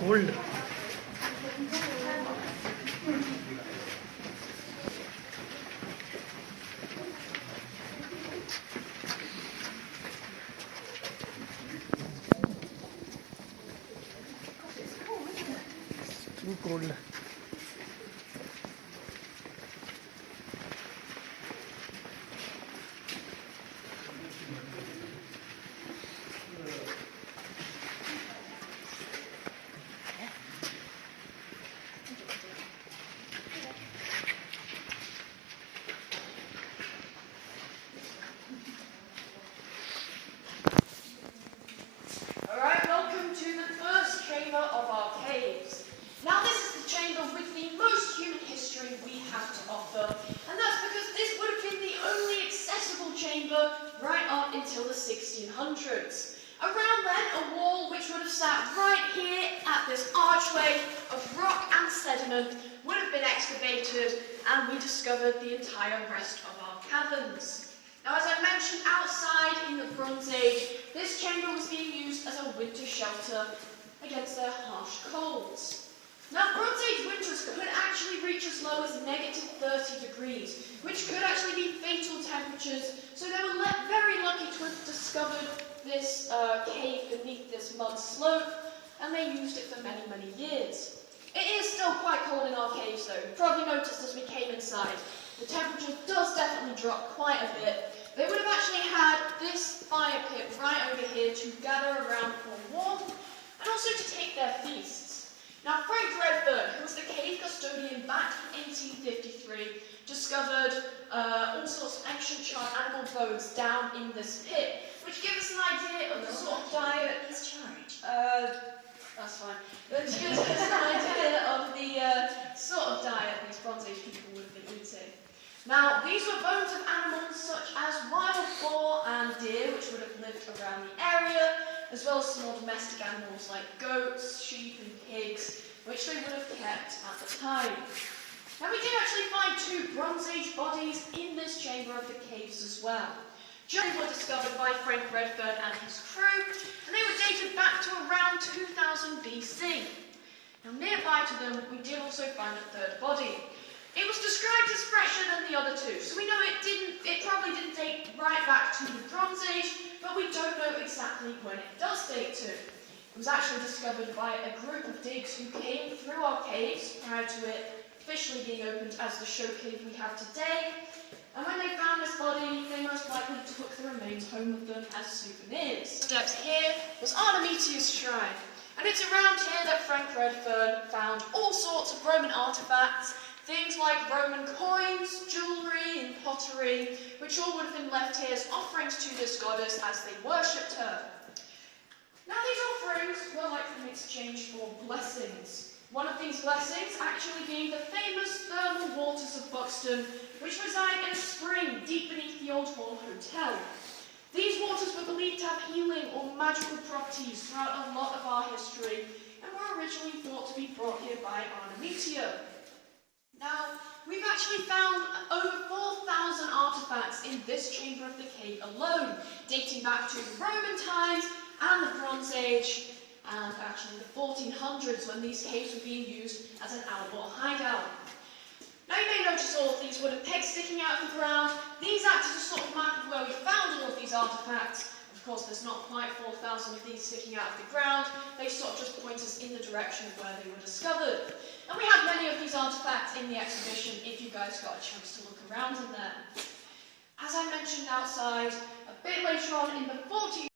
cold. Too cold. Alright, welcome to the first chamber of our caves. Now this is the chamber with the most human history we have to offer, and that's because this would have been the only accessible chamber right up until the 1600s. Around then, a wall which would have sat right here at this archway of rock and sediment would have been excavated, and we discovered the entire rest of our caverns. Now, as I mentioned, outside in the Bronze Age, this chamber was being used as a winter shelter against their harsh colds. Now, Bronze Age winters could actually reach as low as -30 degrees, which could actually be fatal temperatures, so they were very lucky to have discovered this cave beneath this mud slope, and they used it for many, many years. It is still quite cold in our caves, though. You probably noticed as we came inside. The temperature does definitely drop quite a bit. They would have actually had this fire pit right over here to gather around for warmth and also to take their feasts. Now, Frank Redfern, who was the cave custodian back in 1853, discovered all sorts of ancient charred animal bones down in this pit, which gives us an idea of the sort of diet. That's fine. Which gives us an idea of the sort of diet these Bronze Age people would have been eating. Now, these were bones of animals such as wild boar and deer, which would have lived around the area, as well as some more domestic animals like goats, sheep and pigs, which they would have kept at the time. Now, we did actually find 2 Bronze Age bodies in this chamber of the caves as well. They were discovered by Frank Redfern and his crew, and they were dated back to around 2000 BC. Now, nearby to them, we did also find a 3rd body. It was described as fresher than the other 2, so we know it probably didn't date right back to the Bronze Age, but we don't know exactly when it does date to. It was actually discovered by a group of digs who came through our caves prior to it officially being opened as the show cave we have today, and when they found this body, they most likely took the remains home with them as souvenirs. Steps here was Artemisia's shrine, and it's around here that Frank Redfern found all sorts of Roman artifacts. Things like Roman coins, jewellery and pottery, which all would have been left here as offerings to this goddess as they worshipped her. Now these offerings were likely in exchange for blessings. One of these blessings actually being the famous thermal waters of Buxton, which reside in a spring deep beneath the Old Hall Hotel. These waters were believed to have healing or magical properties throughout a lot of our history, and were originally thought to be brought here by Artemisia. Now, we've actually found over 4,000 artifacts in this chamber of the cave alone, dating back to the Roman times and the Bronze Age, and actually the 1400s when these caves were being used as an outlaw hideout. Now you may notice all of these wooden pegs sticking out of the ground. These act as a sort of map of where we found all of these artifacts. Of course, there's not quite 4,000 of these sticking out of the ground. They sort of just point us in the direction of where they were discovered. And we have many of these artifacts in the exhibition if you guys got a chance to look around in there. As I mentioned outside, a bit later on in the 40s,